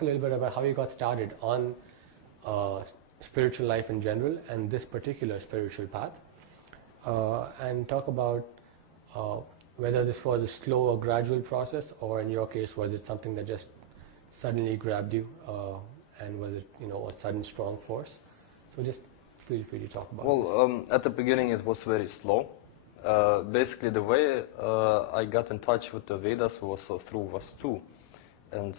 talk a little bit about how you got started on spiritual life in general and this particular spiritual path, and talk about whether this was a slow or gradual process, or in your case, was it something that just suddenly grabbed you, and was it, a sudden strong force? So just feel free to talk about this. Well, at the beginning it was very slow. Basically the way I got in touch with the Vedas was through Vastu. And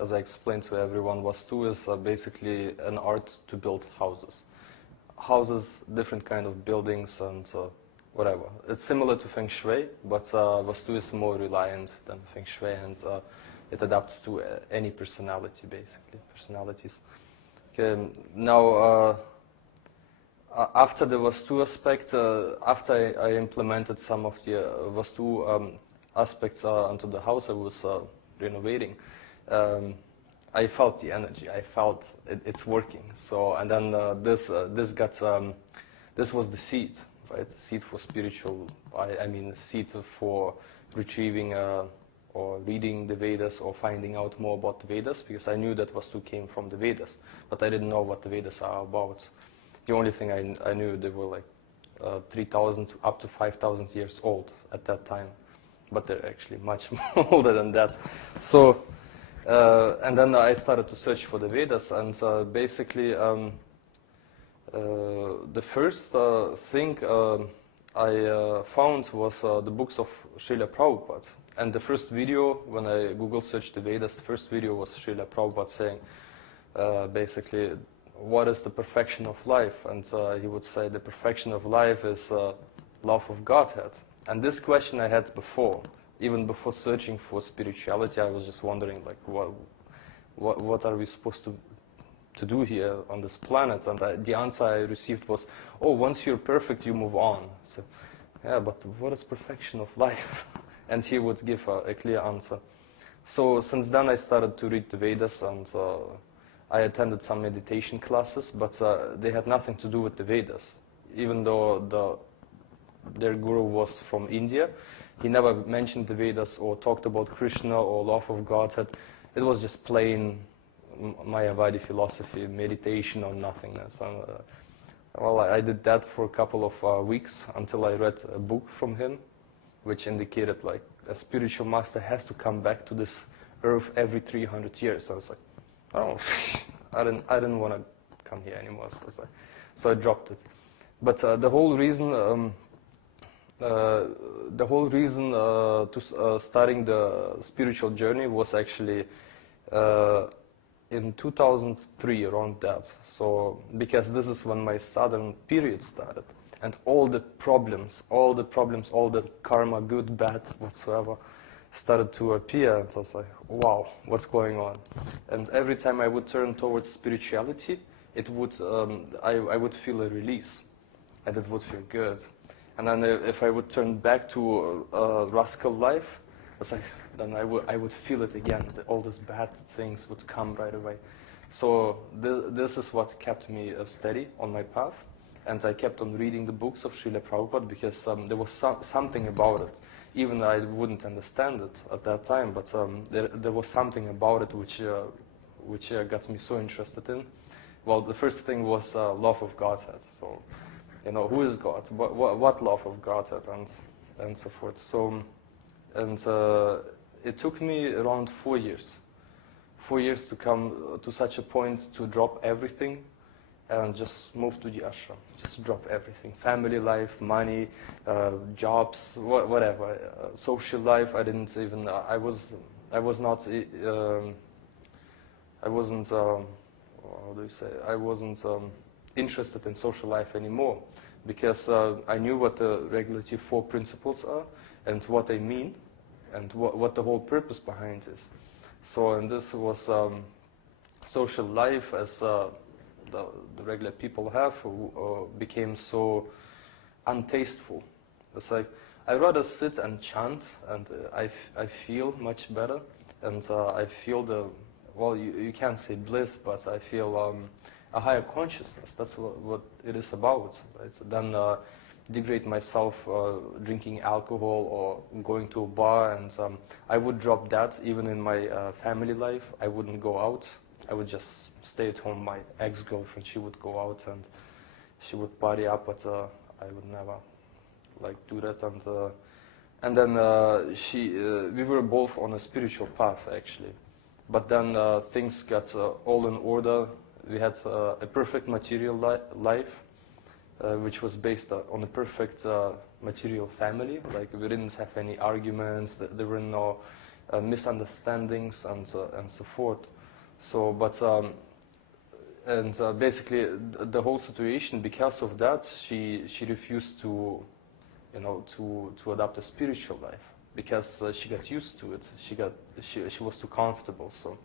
as I explained to everyone, Vastu is basically an art to build houses. Houses, different kind of buildings and whatever. It's similar to Feng Shui, but Vastu is more reliant than Feng Shui, and it adapts to any personality, basically, personalities. Okay, now, after the Vastu aspect, after I implemented some of the Vastu aspects onto the house I was renovating, I felt the energy. I felt it's working. So, and then this was the seed, right? The seed for spiritual. I mean, the seed for retrieving or reading the Vedas or finding out more about the Vedas, because I knew that Vastu came from the Vedas, but I didn't know what the Vedas are about. The only thing I knew, they were like 3,000 up to 5,000 years old at that time, but they're actually much older than that. So, and then I started to search for the Vedas, and basically the first thing I found was the books of Srila Prabhupada. And the first video, when I Google searched the Vedas, the first video was Srila Prabhupada saying, basically, what is the perfection of life? And he would say the perfection of life is love of Godhead. And this question I had before, even before searching for spirituality. I was just wondering, like, what are we supposed to do here on this planet? And the answer I received was, oh, once you're perfect, you move on. So, yeah, but what is perfection of life? And he would give a clear answer. So since then I started to read the Vedas, and I attended some meditation classes, but they had nothing to do with the Vedas. Even though their guru was from India, he never mentioned the Vedas or talked about Krishna or love of Godhead. It was just plain Mayavadi philosophy, meditation on nothingness. And, well, I did that for a couple of weeks until I read a book from him, which indicated like a spiritual master has to come back to this earth every 300 years. So I was like, oh, I didn't want to come here anymore. So I dropped it. But the whole reason to starting the spiritual journey was actually in 2003, around that. So because this is when my southern period started, and all the problems, all the karma, good, bad, whatsoever, started to appear. And I was like, wow, what's going on? And every time I would turn towards spirituality, it would, I would feel a release, and it would feel good. And then if I would turn back to rascal life, it's like, then I would feel it again. All these bad things would come right away. So this is what kept me steady on my path. And I kept on reading the books of Srila Prabhupada, because there was something about it. Even though I wouldn't understand it at that time, but there was something about it which got me so interested in. Well, the first thing was love of Godhead. So, who is God? What love of Godhead, and so forth. So, and it took me around 4 years. 4 years to come to such a point to drop everything and just move to the ashram. Just drop everything. Family life, money, jobs, whatever. Social life, I didn't even, I wasn't, how do you say, I wasn't interested in social life anymore, because I knew what the regulative 4 principles are and what they mean and what the whole purpose behind is. So, and this was social life as the regular people have, who became so untasteful. It's like, I'd rather sit and chant, and I feel much better, and I feel the, well, you can't say bliss, but I feel a higher consciousness. That's what it is about, right? So then degrade myself drinking alcohol or going to a bar, and I would drop that even in my family life. I wouldn't go out. I would just stay at home. My ex-girlfriend, she would go out and she would party up, but I would never like do that. And then we were both on a spiritual path actually, but then things got all in order. We had a perfect material life, which was based on a perfect material family. Like we didn't have any arguments. There were no misunderstandings and so forth. So, but basically the whole situation, because of that, she refused to, you know, to adopt a spiritual life because she got used to it. She was too comfortable. So,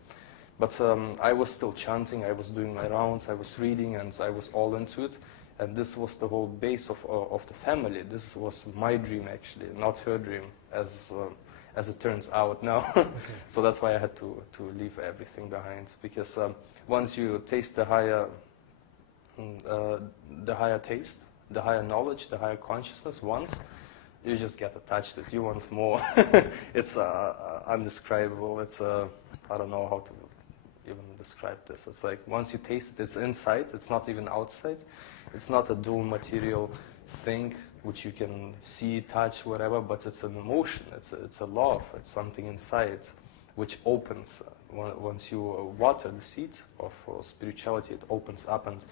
but I was still chanting. I was doing my rounds. I was reading, and I was all into it. And this was the whole base of the family. This was my dream actually, not her dream, as it turns out now. Okay. So that's why I had to leave everything behind, because once you taste the higher taste, the higher knowledge, the higher consciousness, once you just get attached to it. You want more. It's undescribable. It's I don't know how to even describe this. It's like once you taste it, it's inside. It's not even outside. It's not a dual material thing which you can see, touch, whatever, but it's an emotion. It's a love. It's something inside which opens. Once you water the seed of spirituality, it opens up and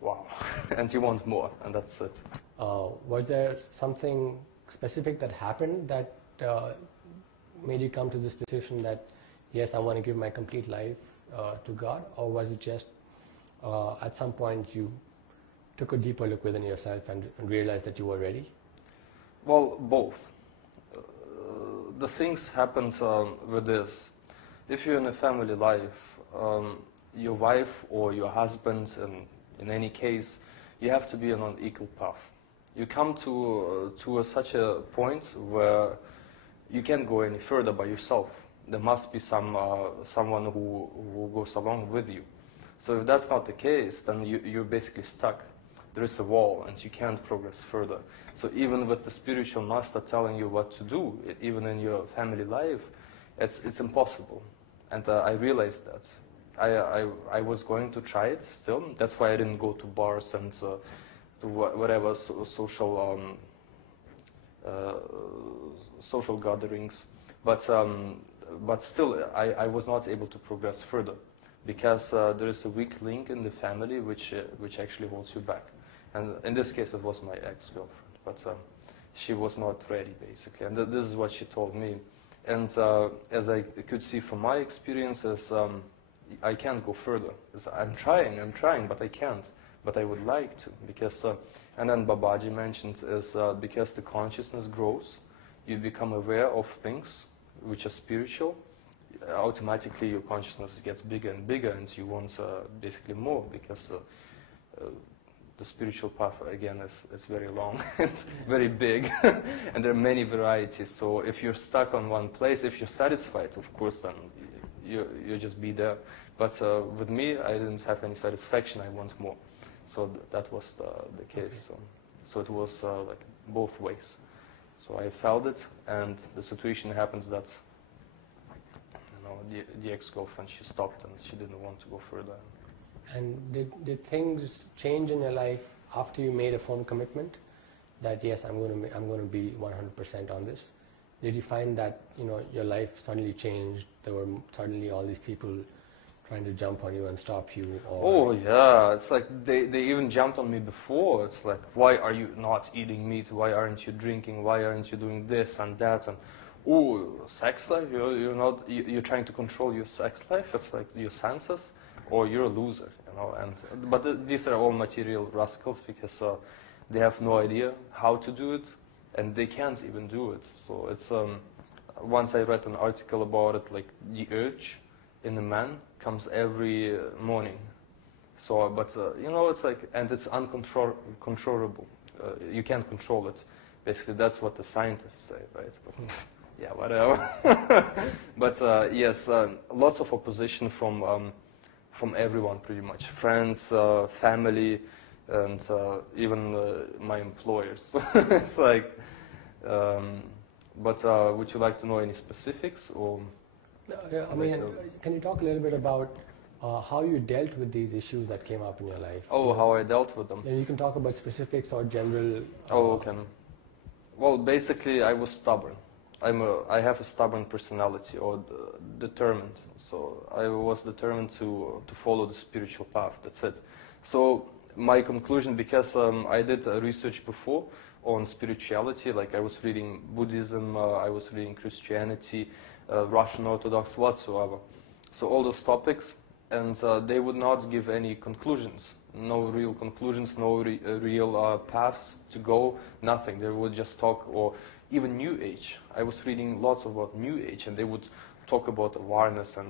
wow, and you want more, and that's it. Was there something specific that happened that made you come to this decision that, yes, I want to give my complete life to God, or was it just at some point you took a deeper look within yourself and realized that you were ready? Well, both. The things happens with this. If you're in a family life, your wife or your husband, and in any case, you have to be on an equal path. You come to such a point where you can't go any further by yourself. There must be someone who goes along with you. So if that's not the case, then you're basically stuck. There is a wall and you can't progress further. So even with the spiritual master telling you what to do, even in your family life, it's impossible. And I realized that. I was going to try it still. That's why I didn't go to bars and to whatever social gatherings. But still, I was not able to progress further because there is a weak link in the family which actually holds you back. And in this case, it was my ex-girlfriend, but she was not ready, basically. And this is what she told me. And as I could see from my experiences, I can't go further. I'm trying, but I can't. But I would like to, because, and then Babaji mentioned, is because the consciousness grows, you become aware of things which are spiritual, automatically your consciousness gets bigger and bigger, and you want basically more, because the spiritual path, again, is very long, it's very big, and there are many varieties. So if you're stuck on one place, if you're satisfied, of course, then you just be there. But with me, I didn't have any satisfaction, I want more. So that was the case. Okay. So it was like both ways. So I felt it, and the situation happens that, you know, the ex-girlfriend, she stopped and she didn't want to go further. And did things change in your life after you made a firm commitment that, yes, I'm going to be 100% on this? Did you find that, you know, your life suddenly changed? There were suddenly all these people trying to jump on you and stop you? Or... Oh yeah, it's like they even jumped on me before. It's like, why are you not eating meat? Why aren't you drinking? Why aren't you doing this and that? And oh, sex life? You're trying to control your sex life? It's like your senses, or you're a loser, you know. And but these are all material rascals, because they have no idea how to do it, and they can't even do it. So it's once I read an article about it, like the urge in a man comes every morning. So, but you know, it's like, and it's uncontrollable. You can't control it. Basically, that's what the scientists say, right? But, yeah, whatever. But yes, lots of opposition from everyone, pretty much, friends, family, and even my employers. It's like, but would you like to know any specifics or? Yeah, I mean, can you talk a little bit about how you dealt with these issues that came up in your life? Oh, how I dealt with them. And you can talk about specifics or general. Oh, okay. Well, basically, I was stubborn. I have a stubborn personality, or determined. So I was determined to follow the spiritual path. That's it. So my conclusion, because I did research before on spirituality, like I was reading Buddhism, I was reading Christianity, Russian Orthodox, whatsoever. So all those topics, and they would not give any conclusions. No real conclusions, no real paths to go, nothing. They would just talk, or even New Age. I was reading lots about New Age, and they would talk about awareness and